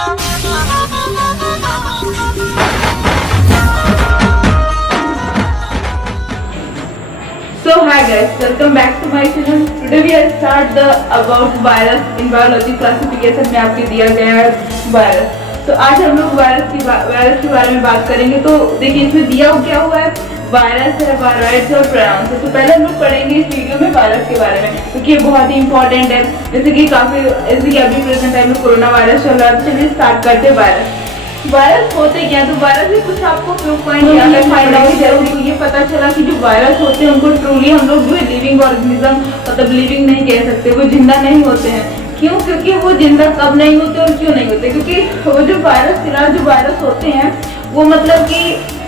So hi guys, welcome back to my channel. Today we will start the about virus in biology classification में आपके दिया गया है virus. तो आज हम लोग वायरस के बारे में बात करेंगे। तो देखिए इसमें दिया क्या हुआ है, वायरस है, वायरस और प्रोनाउंस है। तो पहले हम लोग पढ़ेंगे इस वीडियो में वायरस के बारे में, क्योंकि ये बहुत ही इंपॉर्टेंट है। जैसे कि अभी प्रेजेंट टाइम में कोरोना वायरस चल रहा है। चलिए स्टार्ट करते हैं। वायरस होते क्या, तो वायरस में कुछ आपको प्रूफ पॉइंट फाइंड आउट जरूर तो ये पता चला कि जो वायरस होते हैं उनको ट्रूली हम लोग जो है लिविंग ऑर्गेनिज्म मतलब लिविंग नहीं कह सकते, वो जिंदा नहीं होते हैं। क्यों? क्योंकि वो जिंदा कब नहीं होते और क्यों नहीं होते? क्योंकि वो जो वायरस फिलहाल जो वायरस होते हैं वो मतलब कि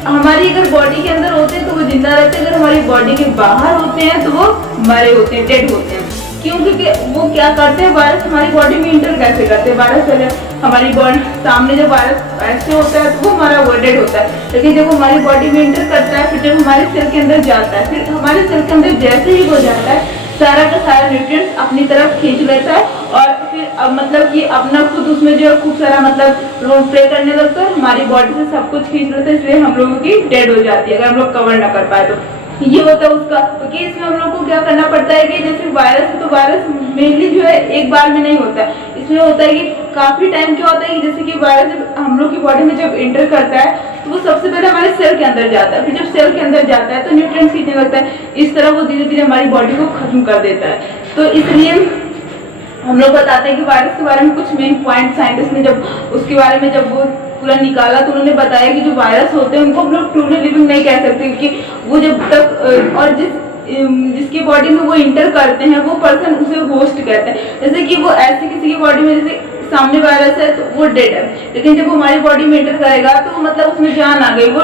हमारी अगर बॉडी के अंदर होते हैं तो वो जिंदा रहते हैं, अगर हमारी बॉडी के बाहर होते हैं तो वो मरे होते हैं, डेड होते हैं। क्यों? क्योंकि वो क्या करते हैं, वायरस हमारी बॉडी में इंटर कैसे करते हैं। वायरस पहले हमारी बॉडी सामने जब वायरस ऐसे होता है तो वो हमारा वर्डेड होता है, लेकिन जब वो हमारी बॉडी में इंटर करता है, फिर जब हमारे सेल के अंदर जाता है, फिर हमारे सेल के अंदर जैसे ही वो जाता है सारा का सारा न्यूट्रिएंट्स अपनी तरफ खींच लेता है और फिर अब मतलब कि अपना खुद उसमें जो खूब सारा मतलब रोल प्ले करने लगता है, हमारी बॉडी से सब कुछ खींच लेता है, इसलिए हम लोगों की डेड हो जाती है अगर हम लोग कवर ना कर पाए तो। ये होता है उसका। क्योंकि तो इसमें हम लोग को क्या करना पड़ता है कि जैसे वायरस है तो वायरस मेनली जो है एक बार में नहीं होता है, इसमें होता है कि काफी टाइम क्या होता है कि जैसे कि वायरस हम लोग की बॉडी में जब एंटर करता है तो वो सबसे पहले हमारे सेल के अंदर जाता है, फिर जब सेल के अंदर जाता है तो न्यूट्रिएंट्स खींचने लगता है, इस तरह वो धीरे धीरे हमारी बॉडी को खत्म कर देता है। तो इसलिए हम लोग बताते हैं कि वायरस के बारे में कुछ मेन पॉइंट साइंटिस्ट ने जब उसके बारे में जब वो पूरा निकाला तो उन्होंने बताया कि जो वायरस होते हैं उनको हम लोग ट्रूली लिविंग नहीं कह सकते, क्योंकि वो जब तक और जिसकी बॉडी में वो इंटर करते हैं वो पर्सन उसे होस्ट कहते हैं। जैसे कि वो ऐसे किसी की बॉडी में जैसे सामने वायरस है तो वो डेड है, लेकिन जब वो हमारी बॉडी में इंटर करेगा तो मतलब उसमें जान आ गई, वो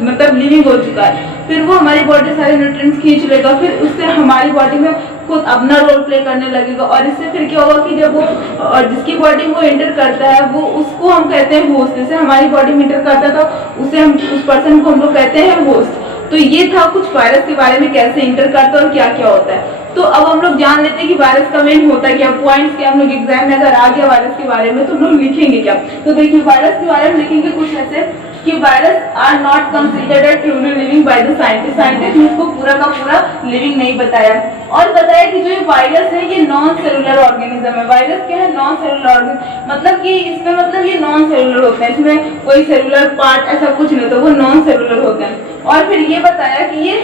मतलब लिविंग हो चुका है, फिर वो हमारी बॉडी सारे न्यूट्रिएंट्स खींच लेगा, फिर उससे हमारी बॉडी में खुद अपना रोल प्ले करने लगेगा। और इससे फिर क्या होगा कि जब वो और जिसकी बॉडी में वो एंटर करता है वो उसको हम कहते हैं होस्ट। जैसे हमारी बॉडी में एंटर करता है तो उसे हम उस पर्सन को हम लोग कहते हैं होस्ट। तो ये था कुछ वायरस के बारे में, कैसे इंटर करता है और क्या क्या होता है। तो अब हम लोग जान लेते हैं कि वायरस का मेन होता है क्या, पॉइंट्स क्या हम लोग एग्जाम में अगर आ गया वायरस के बारे में तो हम लोग लिखेंगे क्या। तो देखिए वायरस के बारे में लिखेंगे कुछ ऐसे कि virus are not considered as truly living by the scientist. Scientist ने इसको पूरा का पूरा लिविंग नहीं बताया और बताया कि जो ये वायरस है ये नॉन सेलुलर ऑर्गेनिज्म है। वायरस क्या है? नॉन सेलुलर ऑर्गेनिज्म, मतलब कि इसमें मतलब ये नॉन सेलुलर होते हैं, इसमें कोई सेलुलर पार्ट ऐसा कुछ नहीं होता, वो नॉन सेलुलर होते हैं। और फिर ये बताया कि ये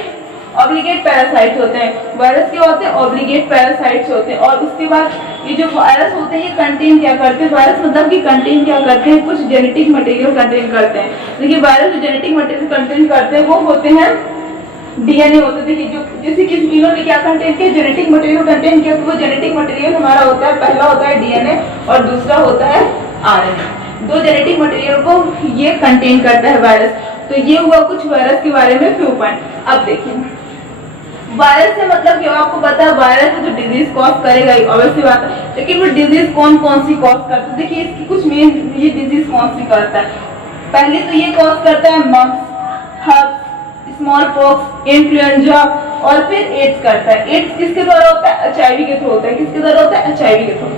ऑब्लिगेट पैरासाइट्स होते हैं। वायरस क्या होते हैं? ऑब्लिगेट पैरासाइट्स होते हैं। और उसके बाद ये जो वायरस होते हैं ये कंटेन क्या करते हैं? वायरस मतलब कि कंटेन क्या करते हैं? कुछ जेनेटिक मटेरियल कंटेन करते हैं। देखिए वायरस जो जेनेटिक मटेरियल कंटेन करते हैं वो होते हैं डीएनए होते हैं। देखिए जो जैसे कि इन्होंने क्या कंटेन किया, जेनेटिक मटेरियल कंटेन किया, तो वो जेनेटिक मटेरियल हमारा होता है, पहला होता है डीएनए और दूसरा होता है आरएनए। दो जेनेटिक मटेरियल को ये कंटेन करता है वायरस। तो ये हुआ कुछ वायरस के बारे में फ्यू पॉइंट। अब देखिए वायरस से मतलब क्या, आपको पता है वायरस है जो डिजीज कॉज करेगा, ऑब्वियसली बात है, लेकिन वो डिजीज कौन कौन सी कॉज करता है। देखिए इसकी कुछ मेन ये डिजीज कौन सी करता है। पहले तो ये कॉज करता है mumps, herpes, small pox, influenza और फिर एड्स करता है। एड्स किसके द्वारा होता है? एचआईवी के थ्रू होता है। किसके द्वारा होता है? एचआईवी के थ्रू।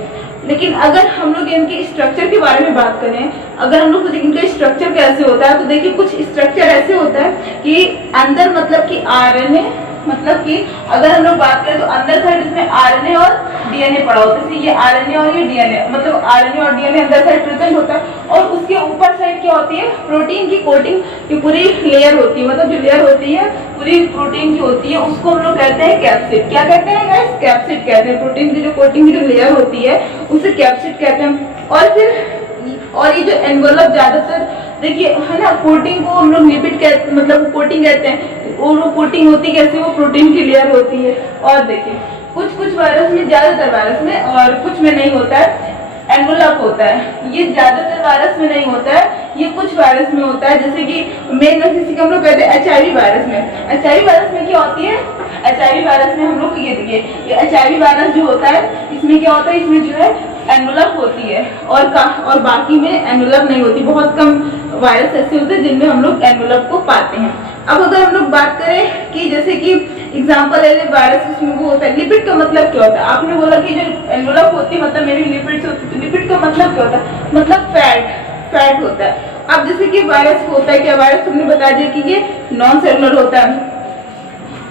लेकिन अगर हम लोग इनके स्ट्रक्चर के बारे में बात करें, अगर हम लोग इनका स्ट्रक्चर कैसे होता है, तो देखिए कुछ स्ट्रक्चर ऐसे होता है कि अंदर मतलब कि आरएनए, मतलब कि अगर हम लोग बात करें तो अंदर साइड इसमें आरएनए और डीएनए पड़ा होता है। ये आरएनए और ये डीएनए, मतलब आरएनए और डीएनए अंदर साइड प्रेजेंट होता है। और उसके ऊपर साइड क्या होती है? प्रोटीन की कोटिंग की पूरी लेयर होती है, मतलब जो लेयर होती है पूरी प्रोटीन की होती है, उसको हम लोग कहते हैं कैप्सिड। क्या कहते हैं गाइस? कैप्सिड कहते हैं। प्रोटीन की जो कोटिंग की जो लेयर होती है उसे कैप्सिड कहते हैं। और फिर और ये जो एनवेलप ज्यादातर देखिए है ना, कोटिंग को हम लोग लिपिड कहते, मतलब कोटिंग कहते हैं। और वो कोटिंग होती कैसे? वो प्रोटीन की लेयर होती है। और देखिए कुछ वायरस में, ज्यादातर वायरस में और कुछ में नहीं होता है, एनवेलप होता है। ये ज्यादातर वायरस में नहीं होता है, ये कुछ वायरस में होता है। जैसे कि मेन किसी को हम लोग कहते हैं एचआईवी वायरस में। एचआईवी वायरस में क्या होती है? एचआईवी वायरस में हम लोग ये देखिए ये एचआईवी वायरस जो होता है इसमें क्या होता है? इसमें जो है एनवेलप होती है और बाकी में एनवेलप नहीं होती। बहुत कम वायरस ऐसे होते हैं जिनमें हम लोग एनवेलप को पाते हैं। अब अगर हम लोग बात करें कि जैसे कि एग्जाम्पल ले ले वायरस, उसमें वो होता है लिपिड का मतलब क्या होता है? आपने बोला कि जो एनवलप होती है मतलब मेरी लिपिड होती है, तो लिपिड का मतलब क्या होता है? मतलब फैट होता है। अब जैसे कि वायरस होता है क्या? वायरस तुमने बता दिया कि ये नॉन सेलुलर होता है।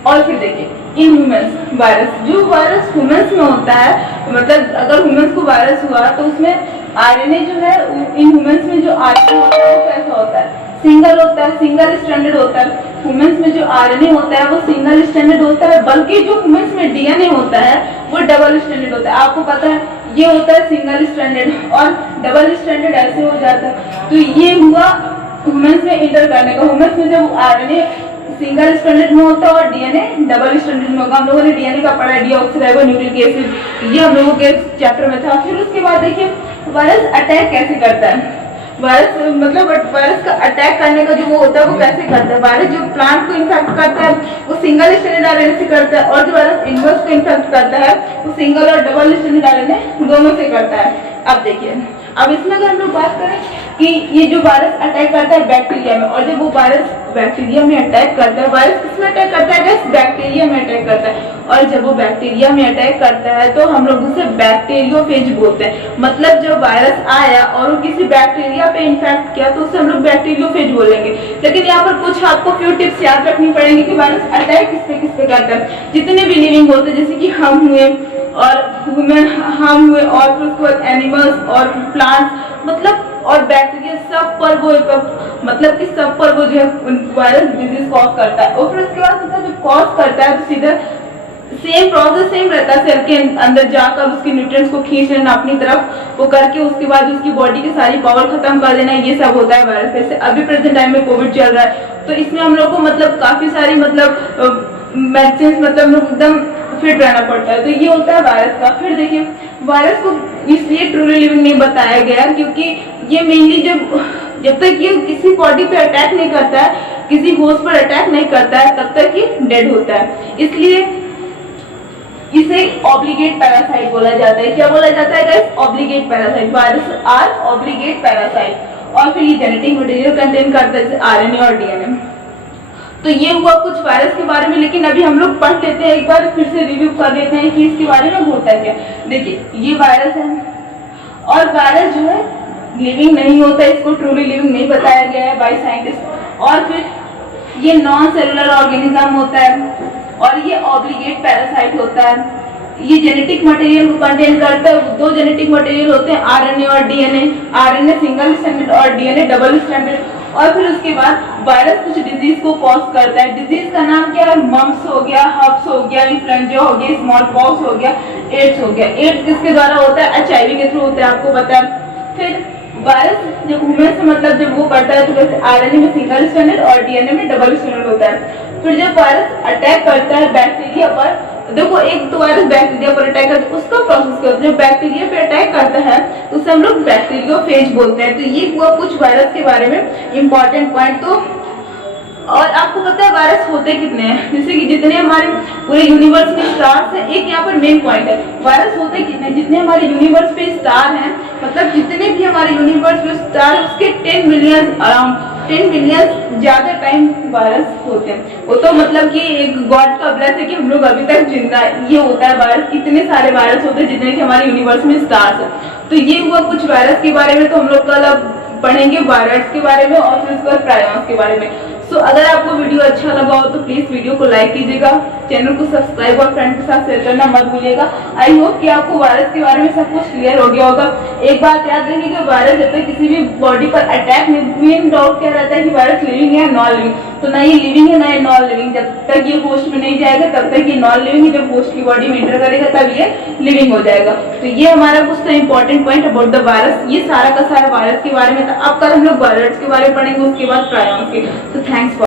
और फिर देखिए इन ह्यूमंस वायरस, जो वायरस ह्यूमंस में होता है, मतलब अगर ह्यूमंस को वायरस हुआ तो उसमें आरएनए जो है, इन ह्यूमंस में जो आरएनए होता है वो कैसा होता है? सिंगल होता है, सिंगल स्ट्रैंडेड होता है। ह्यूमंस में जो आरएनए होता है वो सिंगल स्ट्रैंडेड होता है, बल्कि जो ह्यूमंस में डीएनए होता है वो डबल स्ट्रैंडेड होता है। आपको पता है ये होता है सिंगल स्ट्रैंडेड और डबल स्ट्रैंडेड ऐसे हो जाता है। तो ये हुआ ह्यूमंस में इंटर करने का। ह्यूमंस में जब आरएनए सिंगल स्ट्रैंडेड में होता है और डीएनए डबल स्ट्रैंडेड में होगा। हम लोगों ने डीएनए का पढ़ा, डीऑक्सीराइबोन्यूक्लिक एसिड, ये हम लोगों के चैप्टर में था। फिर उसके बाद देखिए वायरस अटैक कैसे करता है। वायरस मतलब वायरस का अटैक करने का जो वो होता है वो कैसे करता है? वायरस जो प्लांट को इन्फेक्ट करता है वो सिंगल स्ट्रैंडेड आरएनए से करता है, और जो वायरस इनवर्स को इन्फेक्ट करता है वो सिंगल और डबल स्ट्रैंडेड आरएनए दोनों से करता है। अब देखिए, अब इसमें अगर हम लोग बात करें कि ये जो वायरस अटैक करता है बैक्टीरिया में, और जब वो वायरस बैक्टीरिया में अटैक करता है, वायरस किसमें अटैक करता है? बैक्टीरिया में अटैक करता है। और जब वो बैक्टीरिया में अटैक करता है तो हम लोग उसे बैक्टीरियोफेज बोलते हैं। मतलब जब वायरस आया और वो किसी बैक्टीरिया पे इन्फेक्ट किया तो उसे हम लोग बैक्टीरियोफेज बोलेंगे। लेकिन यहाँ पर कुछ आपको फ्यू टिप्स याद रखनी पड़ेंगी कि वायरस अटैक किस पे करता है। जितने भी लिविंग होते हैं, जैसे कि हम हुए और ह्यूमन हम हुए, और फिर उसके बाद एनिमल्स और प्लांट्स, मतलब और बैक्टीरिया, सब पर वो मतलब कि सब पर वो जो है वायरस डिजीज कॉज करता है। और फिर उसके बाद मतलब जब कॉज करता है तो सीधा सेम प्रोसेस सेम रहता है, सेल के अंदर जाकर उसके न्यूट्रिएंट्स को खींच लेना अपनी तरफ, वो करके उसके बाद उसकी बॉडी की सारी पावर खत्म कर देना, ये सब होता है वायरस। जैसे अभी प्रेजेंट टाइम में कोविड चल रहा है तो इसमें हम लोग को मतलब काफी सारी मतलब मेडिसिन, मतलब हम लोग एकदम फिट रहना पड़ता है। तो ये होता है वायरस का। फिर देखिए वायरस को इसलिए ट्रूली लिविंग नहीं बताया गया क्योंकि ये मेनली जब तक ये किसी बॉडी पे अटैक नहीं करता है, किसी होस्ट पर अटैक नहीं करता है, तब तक ये डेड होता है। इसलिए इसे ऑब्लिगेट पैरासाइट बोला जाता है। क्या बोला जाता है guys? Obligate parasite. Virus are obligate parasite. और फिर ये जेनेटिक मटेरियल कंटेन करता है, जैसे आरएनए और डीएनए। तो ये हुआ कुछ वायरस के बारे में, लेकिन अभी हम लोग पढ़ लेते हैं, एक बार फिर से रिव्यू कर लेते हैं कि इसके बारे में होता क्या। देखिए ये वायरस है, और वायरस जो है लिविंग नहीं होता, इसको ट्रूली लिविंग नहीं बताया गया है बाय साइंटिस्ट। और फिर ये नॉन सेलुलर ऑर्गेनिज्म होता है, और ये ऑब्लिगेट पैरासाइट होता है। ये जेनेटिक मटेरियल को कंटेन करता है। दो जेनेटिक मटेरियल होते हैं, आरएनए और डीएनए। आरएनए सिंगल स्ट्रैंडेड और डीएनए डबल स्ट्रैंडेड। और फिर उसके बाद वायरस कुछ डिजीज को कॉज करता है। डिजीज का नाम क्या है? मम्प्स हो गया, हब्स हो गया, इन्फ्लुएंजा हो गया, स्मॉल पॉक्स हो गया, एड्स हो गया। एड्स किसके द्वारा होता है? एचआईवी के थ्रू होता है, आपको पता है। फिर वायरस जब ह्यूमन से मतलब जब वो करता है तो जैसे आरएनए में सिंगल स्ट्रैंडेड और डीएनए में डबल स्ट्रैंडेड होता है। फिर जब वायरस अटैक करता है बैक्टीरिया पर, देखो एक तो वायरस बैक्टीरिया पर अटैक करता है, उसका प्रोसेस क्या होता है? जब बैक्टीरिया पे अटैक करता है तो उसे हम लोग बैक्टीरियोफेज बोलते हैं। तो ये हुआ कुछ वायरस के बारे में इंपॉर्टेंट पॉइंट। तो और आपको पता है वायरस होते कितने हैं? जैसे कि जितने हमारे पूरे यूनिवर्स में स्टार्स हैं, एक यहाँ पर मेन पॉइंट है, वायरस होते कितने? जितने हमारे यूनिवर्स पे स्टार हैं, मतलब जितने भी हमारे यूनिवर्स में स्टार है उसके 10 मिलियन अराउंड 10 मिलियन ज्यादा टाइम वायरस होते हैं। वो तो मतलब कि एक गॉड का ब्लेस है कि हम लोग अभी तक जिंदा है। ये होता है वायरस, कितने सारे वायरस होते हैं जितने कि हमारे यूनिवर्स में स्टार्स है। तो ये हुआ कुछ वायरस के बारे में। तो हम लोग कल अब पढ़ेंगे वायरस के बारे में और फिर उसके बाद प्रायॉन्स के बारे में। तो अगर आपको वीडियो अच्छा लगा हो तो प्लीज वीडियो को लाइक कीजिएगा, चैनल को सब्सक्राइब और फ्रेंड के साथ शेयर करना मत भूलिएगा। आई होप कि आपको वायरस के बारे में सब कुछ क्लियर हो गया होगा। एक बात याद रखिए कि वायरस जब तक किसी भी बॉडी पर अटैक नहीं, मेन डाउट क्या रहता है कि वायरस लिविंग है या नॉन लिविंग। तो ना ये लिविंग है ना ये नॉन लिविंग। जब तक ये होस्ट में नहीं जाएगा तब तक ये नॉन लिविंग है, जब होस्ट की बॉडी में एंटर करेगा तब ये लिविंग हो जाएगा। तो ये हमारा कुछ तो important point about the virus. ये सारा का सारा वायरस के बारे में था। अब कल हम लोग वायरस के बारे में पढ़ेंगे, उसके बाद प्रायॉन्स के। तो थैंक्स।